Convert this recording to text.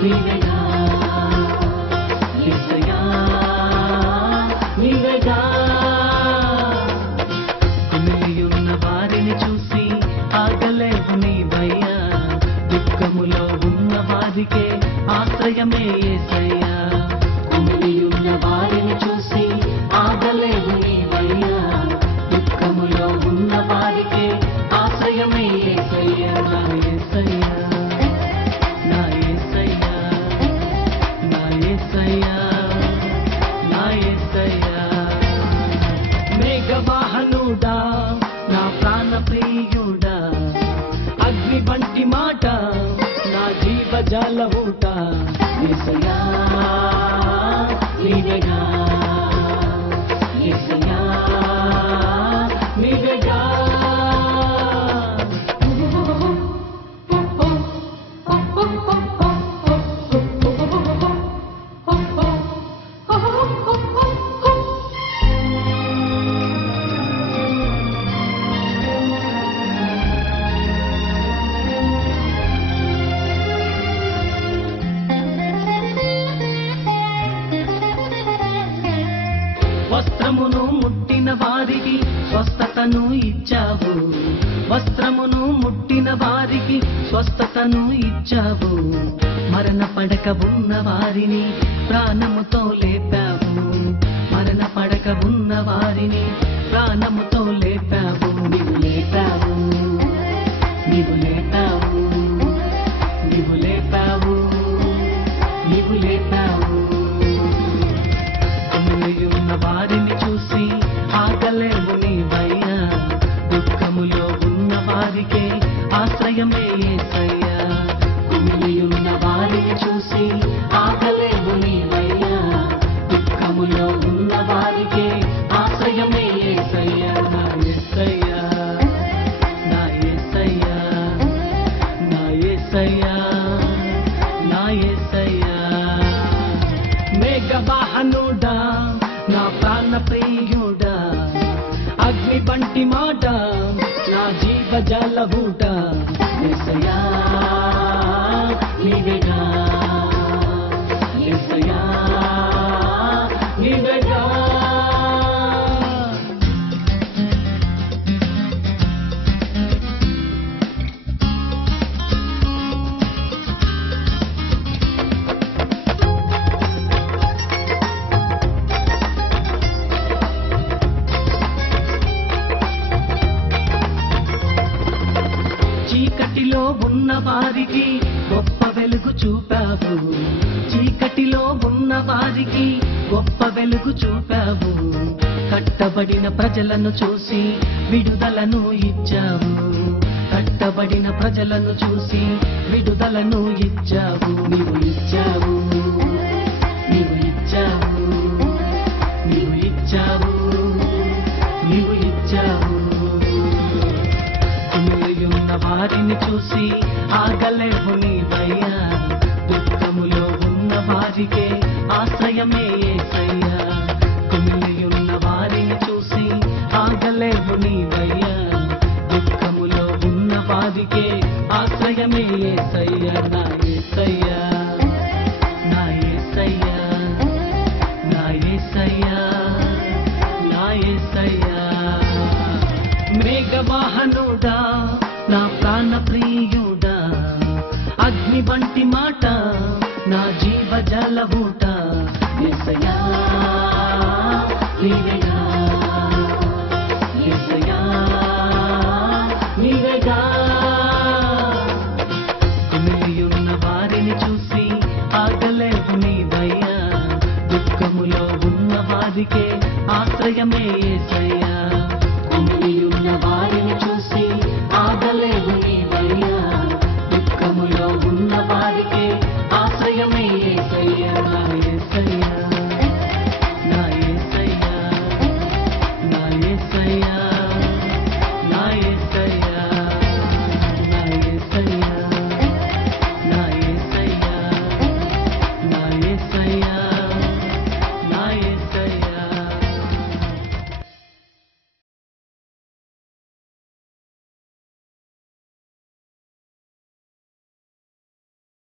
నీవేగా యేసయ్యా నీవేగా కుమిలియున్న వారిని చూసి ఆగలేవు నీవయ్యా దుఃఖములో ఉన్న వారికే ఆశ్రయమే యేసయ్యా కుమిలియున్న వారిని చూసి ఆగలేవు నీవయ్యా దుఃఖములో ఉన్న వారికే ఆశ్రయమే యేసయ్యా నా యేసయ్యా నా యేసయ్యా నా యేసయ్యా నా యేసయ్యా మేఘవాహనుడా నా ప్రాణ ప్రియుడా అగ్ని వంటి మాట నా జీవజాల ఊట యేసయ్యా నీవేగా యేసయ్యా నీవేగా వస్త్రమును ముట్టిన వారికి స్వస్థతను ఇచ్చావు వస్త్రమును ముట్టిన వారికి స్వస్థతను ఇచ్చావు మరణ పడక ఉన్న వారిని ప్రాణముతో లేపావు మరణ పడక ఉన్న వారిని ప్రాణముతో లేపావు నీవు లేపావు నీవు లేపావు నీవు లేపావు నీవు లేపావు కుమిలియున్న వారిని చూసి ఆగలేవు నీవయ్యా దుఃఖములో ఉన్న వారికే ఆశ్రయమే యేసయ్యా కుమిలియున్న వారిని చూసి ఆగలేవు నీవయ్యా దుఃఖములో ఉన్న వారికే ఆశ్రయమే యేసయ్యా నా యేసయ్యా నా యేసయ్యా నా యేసయ్యా నా యేసయ్యా మేఘవాహనుడా నా ప్రాణ ప్రియుడా అగ్ని వంటి మాట నా జీవజాల ఊట యేసయ్యా నీవేగా యేసయ్యా నీవేగా చీకటిలో ఉన్న వారికి గొప్ప వెలుగు చూపావు చీకటిలో ఉన్న వారికి గొప్ప వెలుగు చూపావు కట్టబడిన ప్రజలను చూసి విడుదలను ఇచ్చావు కట్టబడిన ప్రజలను చూసి విడుదలను ఇచ్చావు నీవు ఇచ్చావు నీవు ఇచ్చావు నీవు ఇచ్చావు నీవు ఇచ్చావు కుమిలియున్న వారిని చూసి ఆగలేవు నీవయ్యా దుఃఖములో ఉన్న వారికే ఆశ్రయమే యేసయ్యా కుమిలియున్న వారిని చూసి ఆగలేవు నీవయ్యా దుఃఖములో ఉన్న వారికే ఆశ్రయమే యేసయ్యా నా యేసయ్యా నా యేసయ్యా నా యేసయ్యా నా యేసయ్యా మేఘవాహనుడా నా ప్రాణ ప్రియుడా అగ్ని వంటి మాట నా జీవజాల ఊట యేసయ్యా నీవేగా యేసయ్యా నీవేగా కుమిలియున్న వారిని చూసి ఆగలేవు నీవయ్యా దుఃఖములో ఉన్న వారికే ఆశ్రయమే